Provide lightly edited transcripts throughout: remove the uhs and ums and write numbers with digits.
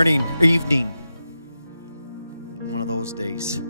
morning, evening. One of those days.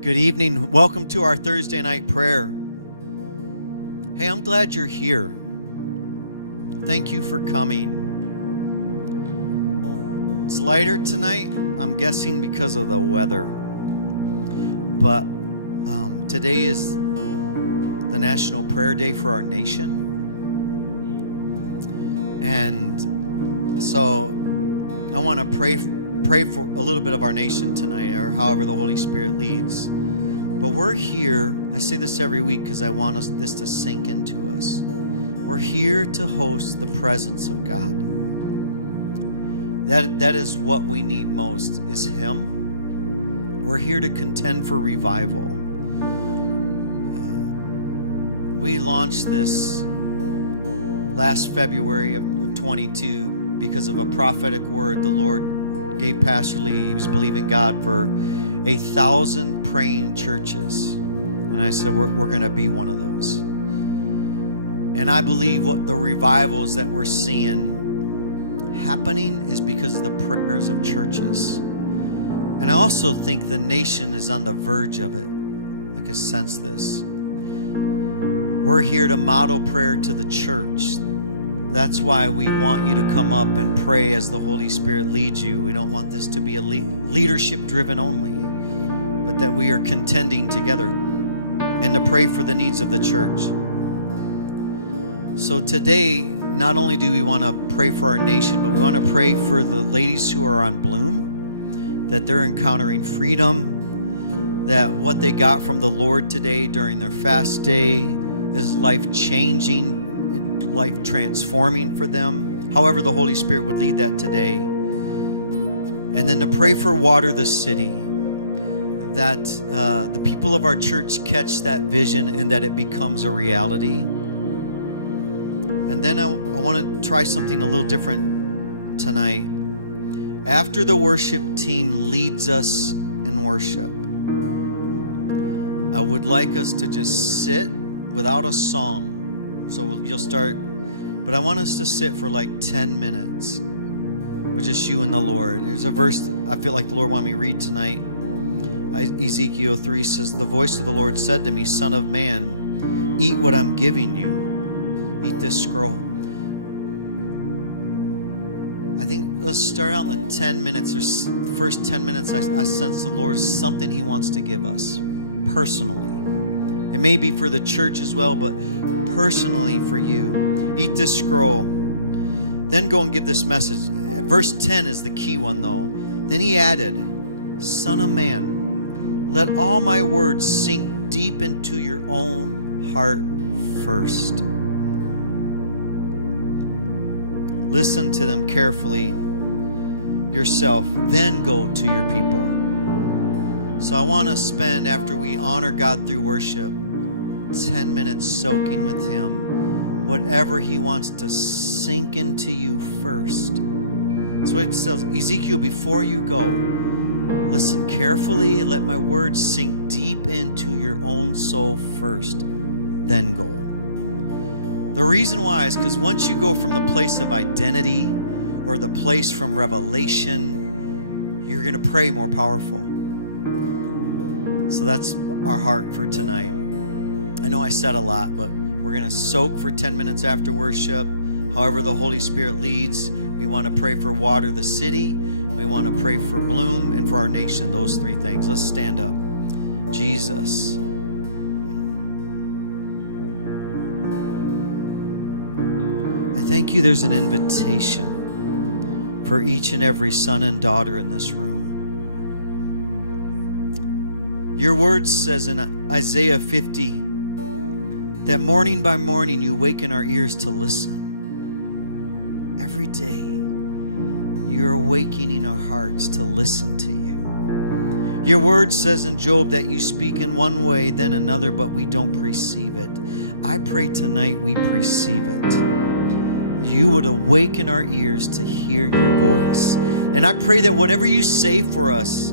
Good evening. Welcome to our Thursday night prayer. Hey, I'm glad you're here. Thank you for coming. It's lighter tonight, I'm guessing because of the weather. But today is the National Prayer Day for our nation. And so I want to pray for a little bit of our nation tonight, or however the Holy Spirit leads. But we're here, I say this every week because I want this to sink into us. We're here to host the presence of God. That is what we need most, is Him. We're here to contend for revival. We launched this last February of 22 because of a prophetic word the Lord gave Pastor Lee. He was believing God for 1,000 praying churches. And I said, we're going to be one of those. And I believe what the revivals that we're seeing happening is because of the prayers of churches. And I also think the nation is on the verge of it. You can sense this. We're here to model prayer to the church. That's why we want you to come up and pray as the Holy Spirit leads you. We don't want this to be a leadership driven only, but that we are contending together and to pray for the needs of the church. So today, not only do we want to pray for our nation, but we want to pray for the ladies who are on Bloom, that they're encountering freedom, that what they got from the Lord today during their fast day is life-changing, life-transforming for them, however the Holy Spirit would lead that today. And then to pray for Water the City, that the people of our church catch that vision and that it becomes a reality. And then I want to try something a little different tonight. After the worship team leads us in worship, I would like us to just sit without a song. So you'll start, but I want us to sit for like 10 minutes with just you and the Lord. There's a verse I feel like the Lord wanted me to read tonight. Ezekiel 3 says, "The voice of the Lord said to me, Son of man, eat what I'm giving you. Eat this scroll." I think let's start out in the 10 minutes, or the first 10 minutes. I sense the Lord is something He wants to give us personally. It may be for the church as well, but personally for you. Eat this scroll. Then go and give this message. Verse 10 is the key one, though. Then He added, "Son of man, let all my words sink deep into your own heart first. Listen to them carefully yourself, then go to your people." So I want to spend, after we honor God through worship, 10 minutes soaking with Him, whatever He wants to sink into you first. So it says, Ezekiel, before you go, listen carefully and let my words sink deep into your own soul first, then go. The reason why is because once you go from the place of identity or the place from revelation, you're going to pray more powerful. So that's our heart for tonight. I know I said a lot, but we're going to soak for 10 minutes after worship. However the Holy Spirit leads, we want to pray for Water the City. We want to pray for Bloom and for our nation. Those three things. Let's stand up. Jesus. I thank you there's an invitation for each and every son and daughter in this room. Your word says in Isaiah 50 that morning by morning you waken our ears to listen. Every day you're awakening our hearts to listen to you. Your word says in Job that you speak in one way, then another, but we don't perceive it. I pray tonight we perceive it. You would awaken our ears to hear your voice. And I pray that whatever you say for us,